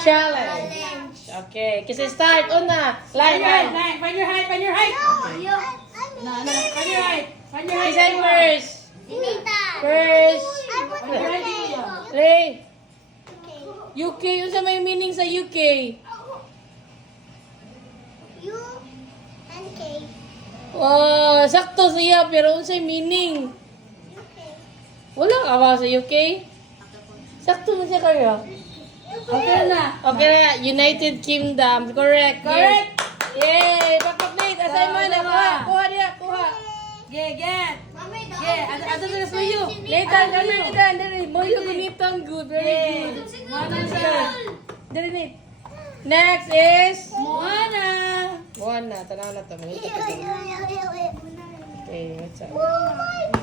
Challenge. Okay, kasi start. Una. Line. Find your height. Find your height. Find your height. Find your height. Kisay first. First. Find your height, Kuya. Ray. UK. Unsa may meaning sa UK? Oh, sakto siya pero unsay meaning? Wala ka ba sa UK? Sakto mo siya kayo. Okay na. Okay na, United Kingdom. Correct. Correct. Yay! Papaplate. Assignment. Kuha niya. Kuha. Get. Ato na sa iyo. Nathan, dali. Mo yung gunitang good. Very good. Dali, Nate. Next is Moana. Tanaw na to. Okay, what's up?